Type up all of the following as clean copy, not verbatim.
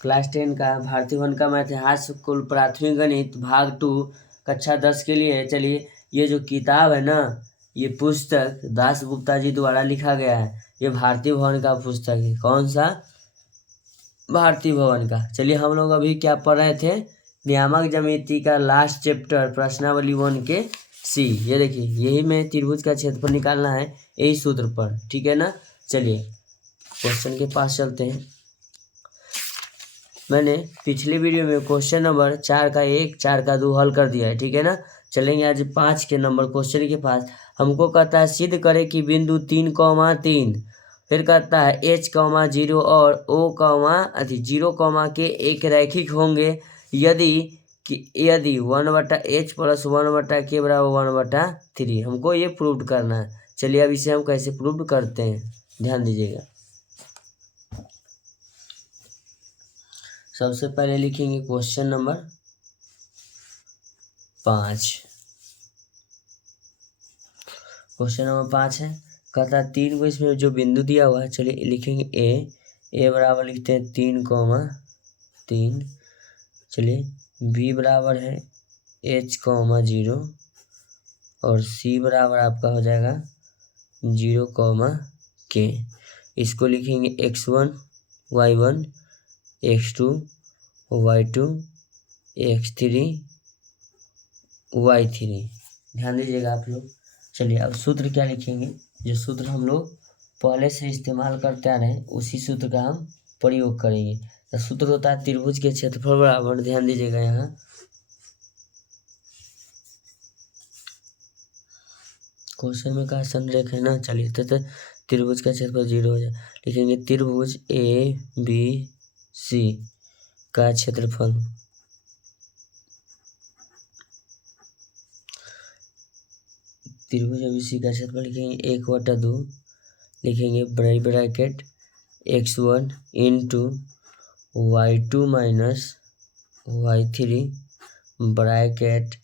Class 10 का भारतीय one का इतिहास कुल प्राथमिक गणित भाग 2 कक्षा 10 के लिए है। चलिए, ये जो किताब है ना, ये पुस्तक दास गुप्ता जी द्वारा लिखा गया है। ये भारतीय भवन का पुस्तक है। कौन सा? भारतीय भवन का। चलिए, हम लोग अभी क्या पढ़ रहे थे? नियामक ज्यामिति का लास्ट चैप्टर प्रश्नावली 1 के सी। ये देखिए, यही में त्रिभुज का क्षेत्रफल निकालना है, यही सूत्र पर। ठीक है ना। चलिए क्वेश्चन के पास चलते हैं। मैंने पिछले वीडियो में क्वेश्चन नंबर 4 का 1, 4 का 2 हल कर दिया है। ठीक है ना। चलेंगे आज 5 के नंबर क्वेश्चन के पास। हमको कहता है सिद्ध करें कि बिंदु 3,3, फिर कहता है h,0 और o, 0, के एक रैखिक होंगे यदि 1/h + 1/k = 1/3। हमको ये प्रूव करना है। चलिए अब इसे हम कैसे प्रूव करते हैं, ध्यान दीजिएगा। सबसे पहले लिखेंगे क्वेश्चन नंबर 5। क्वेश्चन नंबर 5 है, कहता है 3 को इसमें जो बिंदु दिया हुआ है, चलिए लिखेंगे ए बराबर लिखते हैं 3,3। चलिए बी बराबर है h,0 और सी बराबर आपका हो जाएगा 0,k। इसको लिखेंगे x1 y1 x2 y2 x3 y3। ध्यान दीजिएगा आप लोग। चलिए अब सूत्र क्या लिखेंगे? जो सूत्र हम लोग पहले से इस्तेमाल करते आ रहे हैं, उसी सूत्र का हम प्रयोग करेंगे। तो सूत्र होता है त्रिभुज के क्षेत्रफल बराबर, ध्यान दीजिएगा, यहाँ क्वेश्चन में कहा संरेख है ना। चलिए तो त्रिभुज का क्षेत्रफल 0 हो जाए। लिखेंगे त्रिभुज ABC का क्षेत्रफल त्रिभुज ABC का क्षेत्रफल लिखेंगे 1/2, लिखेंगे bracket x1 into y2 minus y3 bracket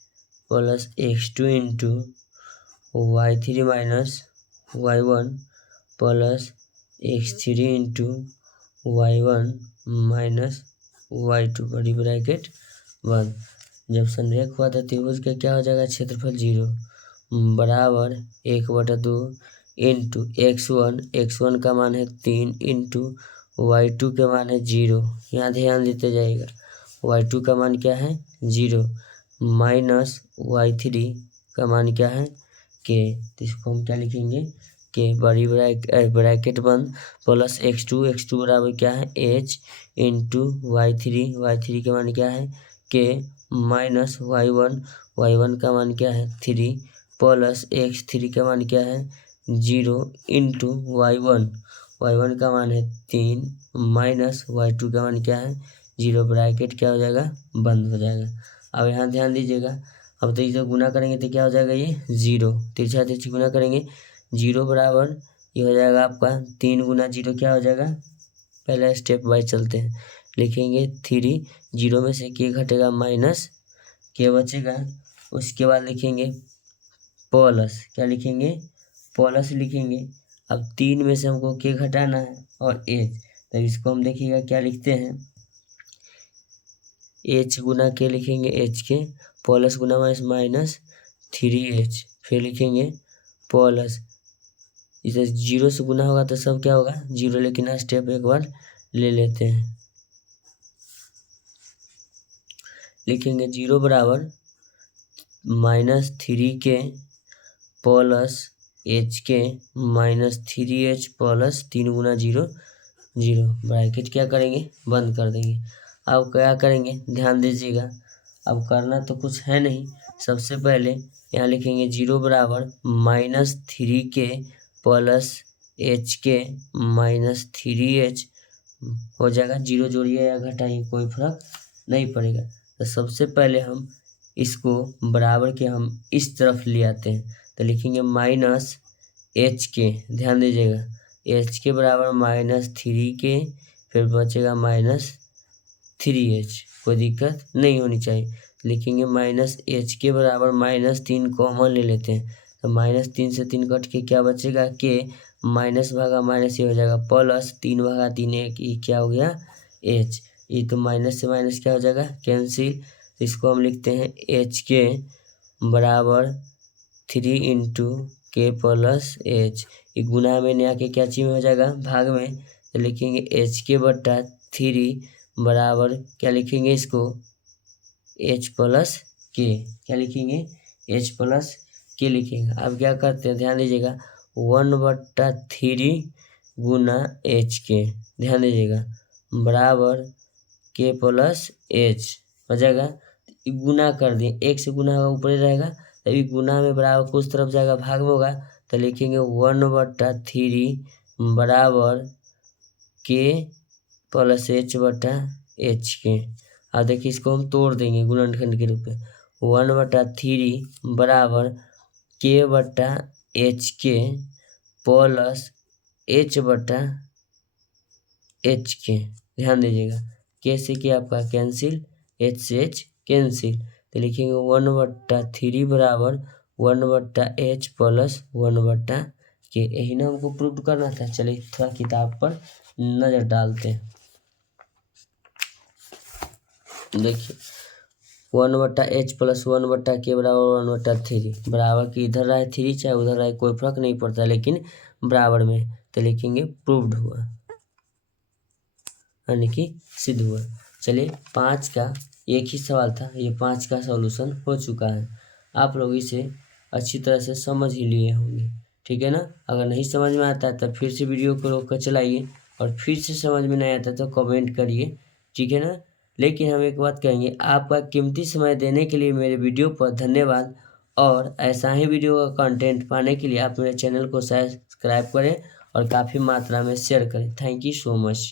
plus x2 into y3 minus y1 plus x3 into y1 minus y2 बड़ी ब्रैकेट 1। जब संरेख हुआ था त्रिभुज का क्या हो जाएगा? क्षेत्रफल 0 बराबर 1/2 इंटू x1 का मान है 3 इंटू y2 का मान है 0। यहाँ ध्यान देते जाइएगा, y2 का मान क्या है? 0 माइनस y3 का मान क्या है? k। तो इसको हम क्या लिखेंगे? k बड़ी ब्रैकेट बंद प्लस x2 बराबर क्या है? h इंटू y3 का मान क्या है? k माइनस y1 का मान क्या है? 3 प्लस x3 का मान क्या है? 0 इंटू y1 का मान है 3 माइनस y2 का मान क्या है? 0। ब्रैकेट क्या हो जाएगा? बंद हो जाएगा। अब यहाँ ध्यान दीजिएगा, अब तो इसे गुना करेंगे तो क्या हो जाएगा? ये 0, तिरछा तिरछी गुना करेंगे 0 बराबर ये हो जाएगा आपका 3 गुना 0 क्या हो जाएगा? पहले स्टेप बाय चलते हैं। लिखेंगे 3, 0 में से k घटेगा माइनस k बचेगा। उसके बाद लिखेंगे प्लस, क्या लिखेंगे? प्लस लिखेंगे। अब 3 में से हमको k घटाना है और h, तो इसको हम देखिएगा क्या लिखते हैं? h गुना k लिखेंगे h के प्लस गुना माइनस 3h, फिर लिखेंगे प्लस, इसे 0 से गुना होगा तो सब क्या होगा? 0, लेकिन स्टेप एक बार ले लेते हैं। लिखेंगे 0 बराबर -3k plus hk minus 3h plus 3 गुना 0 0। ब्रैकेट क्या करेंगे? बंद कर देंगे। अब क्या करेंगे? ध्यान दीजिएगा, अब करना तो कुछ है नहीं। सबसे पहले यहाँ लिखेंगे 0 बराबर -3k plus hk minus 3h हो जाएगा। 0 जोड़िए या घटाइए कोई फर्क नहीं पड़ेगा। तो सबसे पहले हम इसको बराबर के हम इस तरफ ले आते हैं, तो लिखेंगे माइनस hk, ध्यान दीजिएगा, hk बराबर -3k, फिर बचेगा -3h, कोई दिक्कत नहीं होनी चाहिए। लिखेंगे -hk बराबर -3 कॉमन ले लेते हैं, तो -3 से 3 कट के क्या बचेगा? k माइनस भागा माइनस ये हो जाएगा प्लस 3 भागा 3 1, ये क्या हो गया? h। ये तो माइनस से माइनस क्या हो जाएगा, कैंसिल। इसको हम लिखते हैं एच के बराबर 3 इंटू के प्लस एच। ये गुना में ने आके क्या चीज में हो जाएगा, भाग में। तो लिखेंगे एच के बट्टा 3 बराबर क्या लिखेंगे इसको, एच प्लस के। क्या लिखेंगे, एच प्लस के लिखेंगे। अब क्या करते हैं, ध्यान दीजिएगा, 1/3 गुना एच के, ध्यान दीजिएगा, बराबर के प्लस एच हो जाएगा। गुना कर दिए, एक से गुना होगा ऊपर ही रहेगा, तभी गुना में बराबर कुछ तरफ जाएगा, भाग में होगा। तो लिखेंगे 1/3 बराबर के प्लस एच बटा एच के। अब देखिए इसको हम तोड़ देंगे गुणनखंड के रूप में। 1/3 बराबर के बटा एच के प्लस एच बटा एच के। ध्यान दीजिएगा, के से के आपका कैंसिल, एच से एच कैंसिल। तो लिखेंगे 1/3 बराबर 1/h प्लस 1/k। यही ना हमको प्रूव करना था। चलिए थोड़ा किताब पर नजर डालते हैं। देखिए 1/h प्लस 1/k बराबर 1/3 बराबर कि इधर रहा है 3 चाहे उधर रहा है कोई फर्क नहीं पड़ता, लेकिन बराबर में। तो लिखेंगे प्रूव्ड हुआ, यानी कि सिद्ध हुआ। चलिए 5 का एक ही सवाल था, ये 5 का सॉल्यूशन हो चुका है। आप लोग इसे अच्छी तरह से समझ ही लिए होंगे, ठीक है ना। अगर नहीं समझ में आता है तो फिर से वीडियो को रोक कर चलाइए, और फिर से समझ में नहीं आता तो कमेंट करिए, ठीक है ना। लेकिन हम एक बात कहेंगे, आपका कीमती समय देने के लिए मेरे वीडियो पर धन्यवाद। और ऐसा ही वीडियो का कंटेंट पाने के लिए आप मेरे चैनल को सब्सक्राइब करें और काफ़ी मात्रा में शेयर करें। Thank you so much.